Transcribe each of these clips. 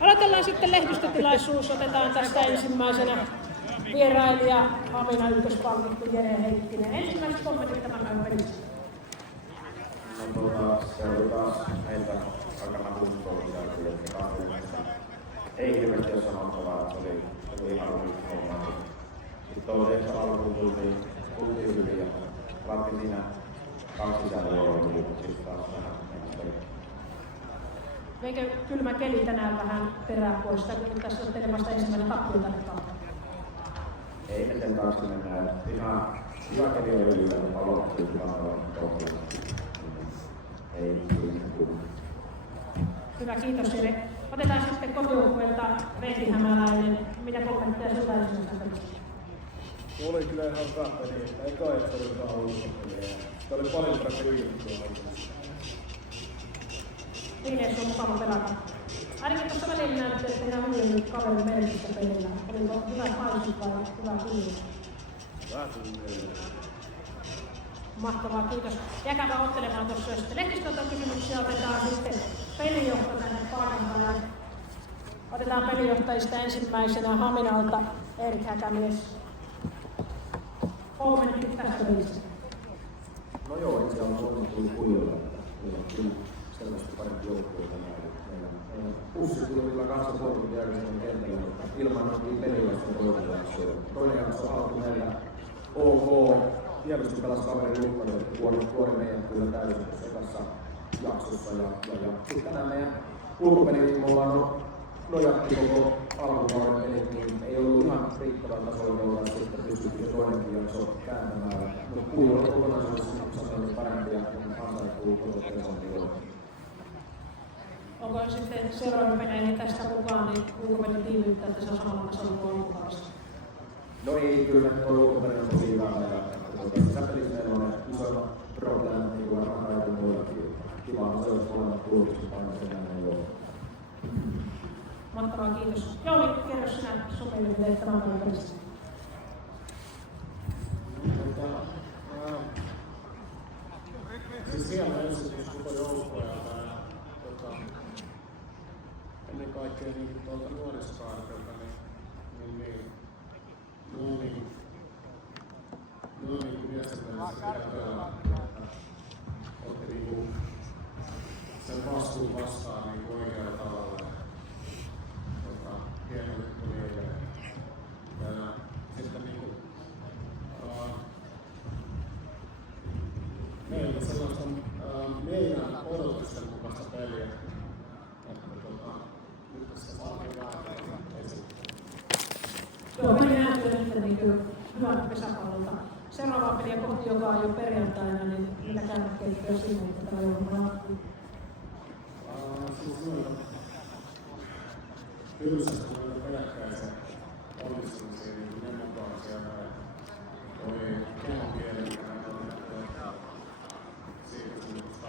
Aloitellaan sitten lehdistötilaisuus. Otetaan tästä ensimmäisenä vierailija Hamina ykköspalkittu Jere Heikkinen. Ensimmäiset kommentit tämän päivän pelistä. Se oli taas meiltä aikana kuntoon, ei hirveästi ole sanottavaa, että se oli ihan homma. Sitten toiseksi alkuun tultiin hyvin ja pelattiin siinä 2 sisävuoroa, mutta sitten taas vähän enemmän. Veikö kylmä keli tänään vähän perään pois, kun tässä on teille vasta ensimmäinen tappio tänne kautta? Ei me sen kanssa mennään. Ihan hyvä keli oli hyvä, mutta aloittiin tilanteen kohtuun. Ei kyllä. Hyvä, kiitos Jere. Otetaan sitten kotijoukkueelta Veeti Hämäläinen. Mitä kommentteja sinulla ensimmäisestä pelistä? Oli kyllä ihan hyvä peli. Eka että oli hyvä ulkopeliä. Sitä oli paljon parempi yhdessä. Viineessä on mukava pelata. Ainakin tuossa välillä näytti, että ihan hyvin kaverin merkitystä pelillä. Oliko hyvät haisit vai hyvä kulju? Hyvä kulju. Mahtavaa, kiitos. Jääkääpä ottelemaan tuossa. Sitten lehdistöltä kysymyksiä otetaan sitten pelijohto tänne paikan päälle. Otetaan pelijohtajista ensimmäisenä Haminalta Erik Häkämies. Kommentit tästä pelistä. No joo, itse asiassa on tuli kuijolla. Kyllä selvästi parempi joukkue tänään. Meidän pussitulilla kanssa puolella järjestelmän kentällä, mutta ilman oltiin pelillä sitten toinen jakso. Toinen jakso alkoi meillä OK. Hienosti pelasi kaverin Lukkari, että kuori meidän kyllä täysin ekassa jaksossa. Ja sitten tänään meidän ulkopelit, me ollaan nojattu koko alkukauden pelit, niin ei ollut ihan riittävän tasolla, jolla sitten pystyttiin toinenkin jakso kääntämään. Mutta kuulolla kokonaisuudessa oli parempi ja ansaittu ulkopelit. Onko sitten seuraavan peleihin tästä mukaan, niin ulkopelit tiivyyttä, että se on samalla tasolla kuin alkukaudesta? No ei, kyllä me tuo ulkopelit on tosi hyvä. Sisäpelissä meillä on isoimmat probleemat, niin kuin varmaan kaikilla muillakin. Kiva on se, että molemmat kuljetukset aina sen näin joo. Mahtavaa, kiitos. Jouni, kerro sinä sopivuuteen tämän päivän pelistä. Siis hieno esitys koko joukkoja ja ennen kaikkea niin tuolta nuorisokaartelta niin miesten mielestä otti niinku sen vastuun vastaan niinku oikealla tavalla. Hieno juttu niille. Ja sitten niinku meillä sellaista meidän odotusten mukaista peliä. Nyt tässä on hyvä esittää. Joo, peli näyttää nyt niin hyvältä pesäpallolta. Seuraavaa peliä kohti, joka on jo perjantaina, niin mitä käynnät keittyä siinä, että tämä joulun jatkuu? Siis noin tylsästä noita peräkkäisen onnistumisia, niin ne mukaan sieltä toi kehon kieli, mikä siitä suunnasta.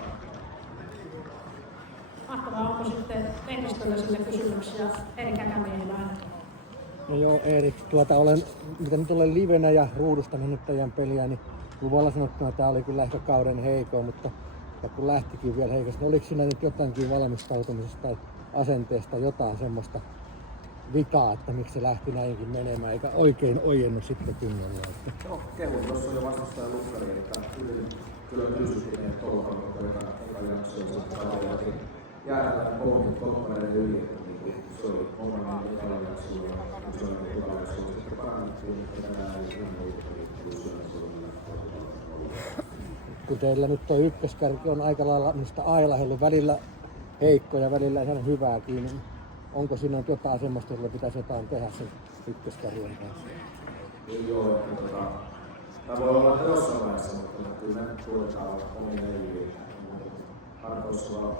Mahtavaa, onko sitten lehdistöllä sille kysymyksiä Erik Häkämiehellä? No joo, Erik, mitä nyt olen livenä ja ruudusta mennyt teidän peliä, niin luvalla sanottuna tämä oli kyllä ehkä kauden heikoin, mutta ja kun lähtikin vielä heikosti, niin oliko siinä nyt jotainkin valmistautumisesta tai asenteesta jotain semmoista vikaa, että miksi se lähti näinkin menemään, eikä oikein ojennut sitten kunnolla? No, kehun tuossa on jo vastustaja Lukkari, että kyllä pystyttiin meidän tuolla eka jaksoilla saada jäädään pohjat kolmareiden yli. Se oli kolmannen ekalla jaksolla ja se oli ekalla jaksolla. Sitten parannettiin, että tänään ei ihan kun teillä nyt tuo ykköskärki on aika lailla mistä ailahellut, välillä heikko ja välillä ihan hyvääkin, niin onko siinä jotain semmoista, jolla pitäisi jotain tehdä sen ykköskärjen kanssa? Joo, että tämä voi olla jossain vaiheessa, mutta kyllä me tuotetaan omia eiviä. Harkoissa vaan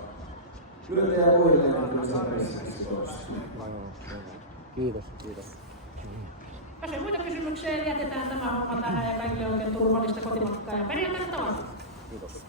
lyöntejä voille, niin kyllä se on perissäkin sitoissa. Kiitos. Jos ei muita kysymyksiä, jätetään tämä homma tähän ja kaikille oikein turvallista kotimatkaa ja perjantaina tavataan. Kiitos.